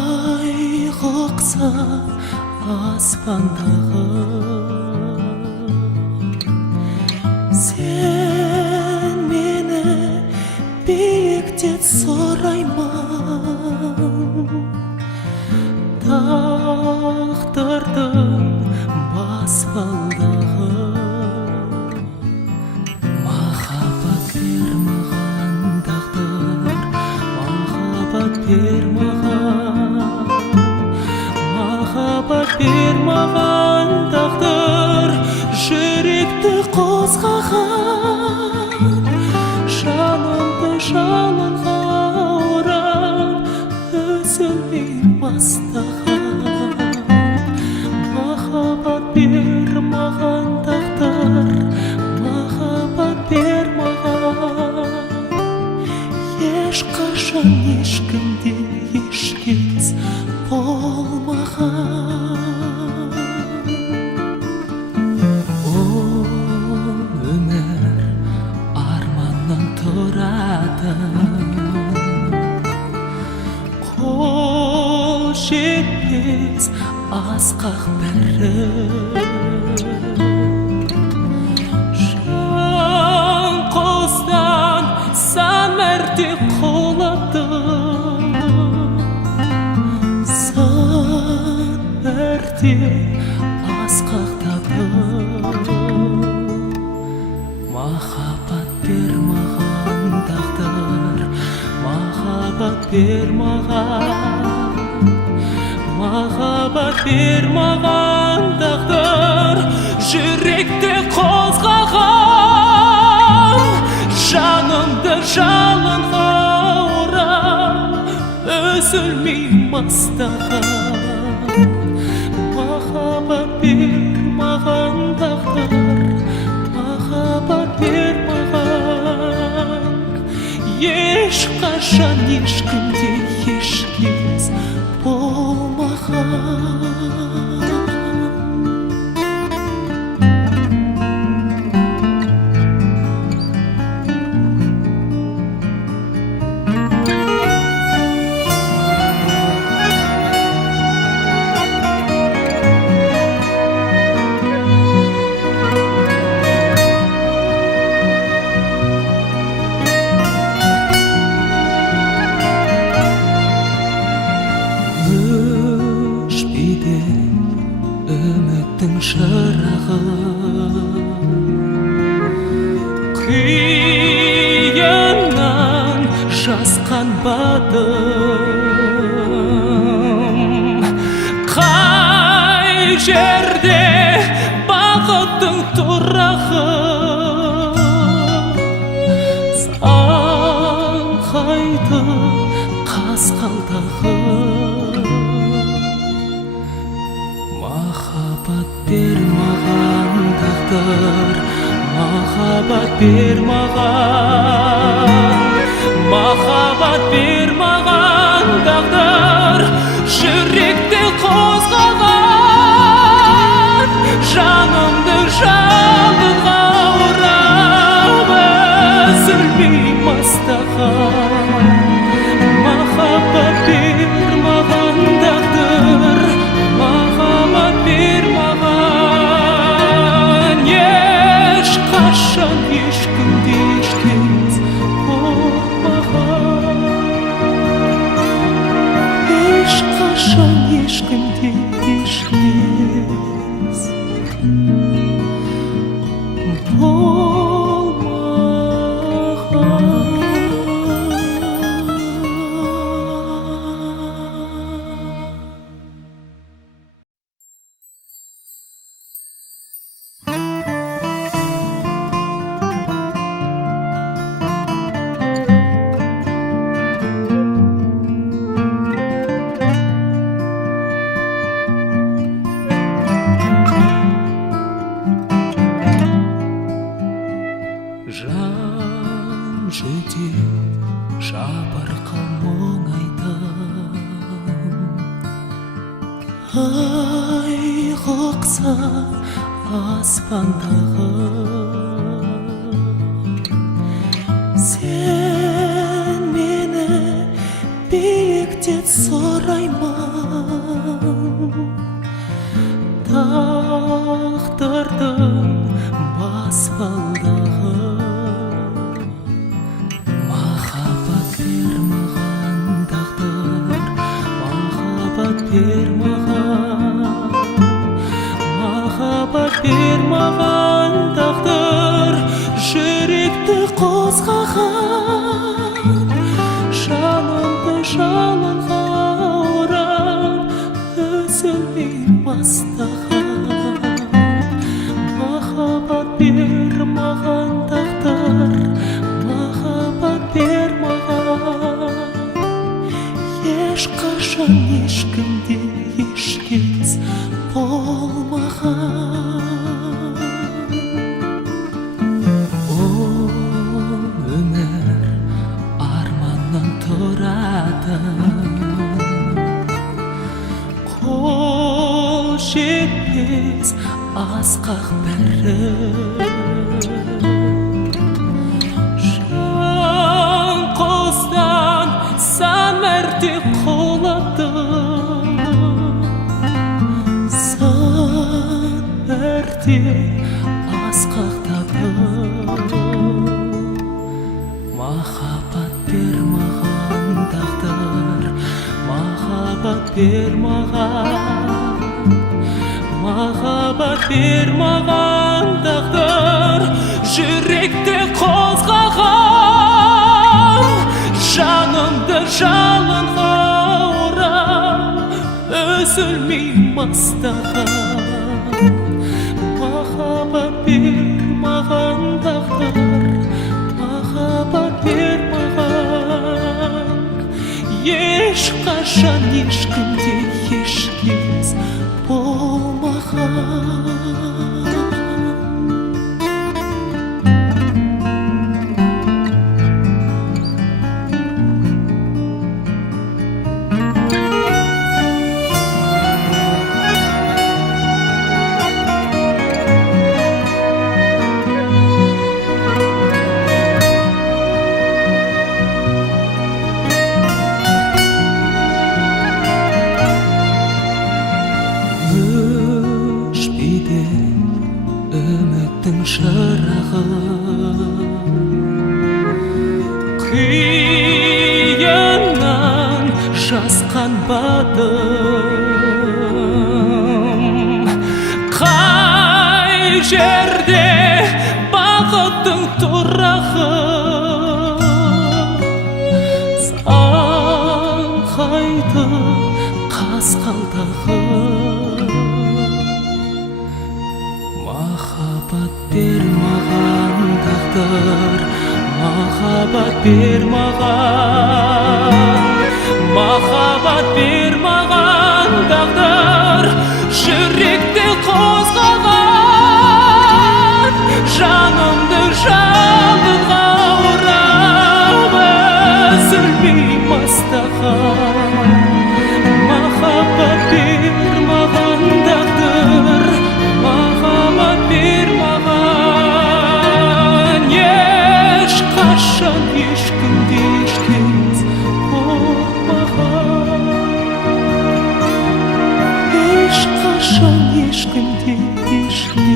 Ай қоқса аспандағы, сен мені биіктен сұраймын. Тағдырдың баспалдағы, махаббат бер маған тағдыр, махаббат бер маған, махаббат бер маған тағдыр, жүректі қозғаған, жанымды жалынға орап, үзілмей бастаған. Махаббат бер маған тағдыр, махаббат бер маған, ешқашан ешкімде ешкез болмаған. Ол өмір арманнан тұрады, қол жетпес асқақ бірі. Жан қостан сан мәрте құладым, сан мәрте асқақтадым. Махаббат бер маған тағдыр, махаббат бер маған, махаббат бер маған тағдыр, жүректі қозғаған, жанымды жалынға орап, үзілмей бастаған. Махаббат бер маған тағдыр, махаббат бер маған, ешқашан ешкімде ешкез болмаған. Өшпейді үміттің шырағы, қияннан жасқан бадым. Қай жерде бақыттың тұрағы, саңқайды қасқалдағы. Махаббат бер маған тағдыр, махаббат бер маған, махаббат бер маған тағдыр, жүректі қозғаған, жанымды жалынға орап, үзілмей бастаған. Махаббат бер маған тағдыр, махаббат бер маған, ешқашан ешкімде ешкез болмаған. Ешқашан ешкімде ешкез болмаған. Жан жүдеп жабырқау мұң айтам. Ай қоқса аспандағы, сен мені биіктен сұраймын тағдырдың баспалдағы махаббат бер маған тағдыр махаббат бер маған махаббат бер маған тағдыр жүректі қозғаған жанымды жалынға орап үзілмей бастаған махаббат бер маған тағдыр махаббат бер маған ешқашан ешкімде ешкез болмаған өмір арманнан тұрады қол жетпес асқақ бірі жан қостан сан мәрте құлатып сан мәрте асқақтатып махаббат бер маған тағдыр махаббат бер маған махаббат бер маған тағдыр жүректі қозғаған жанымды жалынға орап үзілмей бастаған махаббат бер маған тағдыр махаббат бер маған ешқашан ешкімде ешкез болмаған өшпейді үміттің шырағы қиыннан жасқан батым қай жерде бақыттың тұрағы саңқайды қасқалдағы махаббат бер маған тағдыр махаббат бер маған махаббат бер маған тағдыр жүректі қозғаған жанымды жалынға орап үзілмей бастаған махаббат бер маған тағдыр махаббат бер маған ешқашан ешкімде ешкез болмаған ешқашан ешкімде ешкез